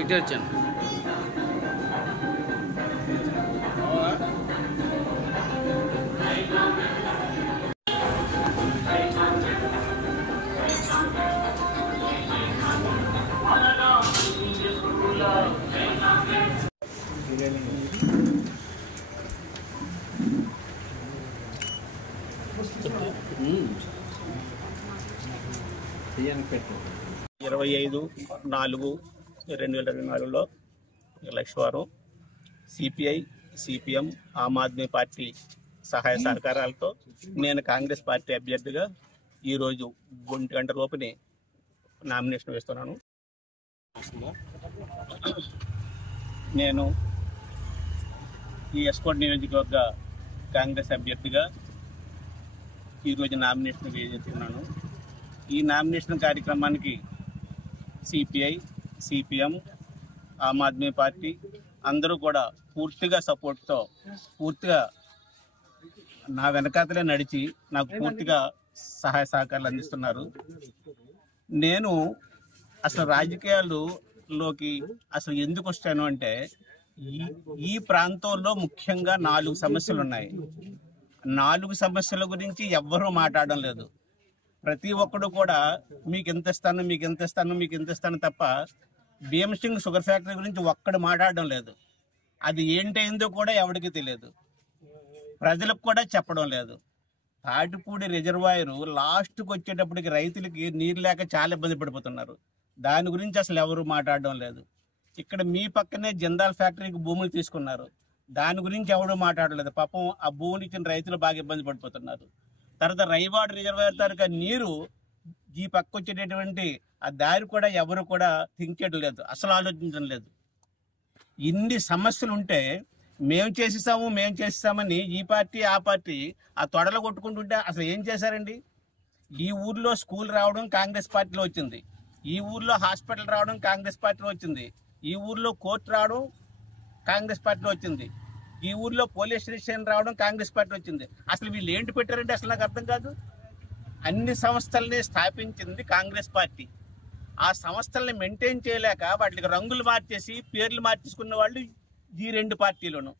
ఇటు వచ్చాను. పెట్టు 25/4/2024 లక్షవారం CPI CPM Aam Aadmi party సహాయ సహకారాలతో నేను కాంగ్రెస్ పార్టీ అభ్యర్థిగా ఈరోజు 1 గంట లోపునే నామినేషన్ వేస్తున్నాను. నేను ఈ ఎస్కోట్ నియోజకవర్గ కాంగ్రెస్ అభ్యర్థిగా ఈరోజు నామినేషన్ వేస్తున్నాను. ఈ నామినేషన్ కార్యక్రమానికి CPI CPM Aam Aadmi party అందరూ కూడా పూర్తిగా సపోర్ట్తో పూర్తిగా నా వెనకాతలే నడిచి నాకు పూర్తిగా సహాయ సహకారాలు అందిస్తున్నారు. నేను అసలు రాజకీయాల్లోకి అసలు ఎందుకు వచ్చాను అంటే ఈ ప్రాంతంలో ముఖ్యంగా 4 సమస్యలు ఉన్నాయి. 4 సమస్యల గురించి ఎవ్వరూ మాట్లాడడం లేదు. ప్రతి ఒక్కడు కూడా మీకు ఎంత ఇస్తాను మీకు ఎంత ఇస్తాను మీకు ఎంత ఇస్తాను తప్ప భీమసింగ్ షుగర్ ఫ్యాక్టరీ గురించి ఒక్కడు మాట్లాడడం లేదు. అది ఏంటైందో కూడా ఎవరికి తెలియదు, ప్రజలకు కూడా చెప్పడం లేదు. తాటిపూడి రిజర్వాయర్ లాస్ట్కి వచ్చేటప్పటికి రైతులకి నీరు లేక చాలా ఇబ్బంది పడిపోతున్నారు. దాని గురించి అసలు ఎవరు మాట్లాడడం లేదు. ఇక్కడ మీ పక్కనే జిందాల్ ఫ్యాక్టరీకి భూములు తీసుకున్నారు, దాని గురించి ఎవరు మాట్లాడలేదు. పాపం ఆ భూములు ఇచ్చిన రైతులు బాగా ఇబ్బంది పడిపోతున్నారు. తర్వాత రైవాడ్ రిజర్వాయర్ తాలూకా నీరు ఈ పక్క వచ్చేటటువంటి ఆ దారి కూడా ఎవరు కూడా థింక్ చేయడం లేదు, అసలు ఆలోచించడం లేదు. ఇన్ని సమస్యలు ఉంటే మేము చేసేసామని ఈ పార్టీ ఆ పార్టీ ఆ తొడలు కొట్టుకుంటుంటే అసలు ఏం చేశారండి? ఈ ఊర్లో స్కూల్ రావడం కాంగ్రెస్ పార్టీలో వచ్చింది, ఈ ఊర్లో హాస్పిటల్ రావడం కాంగ్రెస్ పార్టీలో వచ్చింది, ఈ ఊర్లో కోర్టు రావడం కాంగ్రెస్ పార్టీలో వచ్చింది, ఈ ఊర్లో పోలీస్ స్టేషన్ రావడం కాంగ్రెస్ పార్టీ వచ్చింది. అసలు వీళ్ళు ఏంటి పెట్టారంటే అసలు నాకు అర్థం కాదు. అన్ని సంస్థల్ని స్థాపించింది కాంగ్రెస్ పార్టీ. ఆ సంస్థల్ని మెయింటైన్ చేయలేక వాటికి రంగులు మార్చేసి పేర్లు మార్చేసుకున్న వాళ్ళు ఈ 2 పార్టీలను.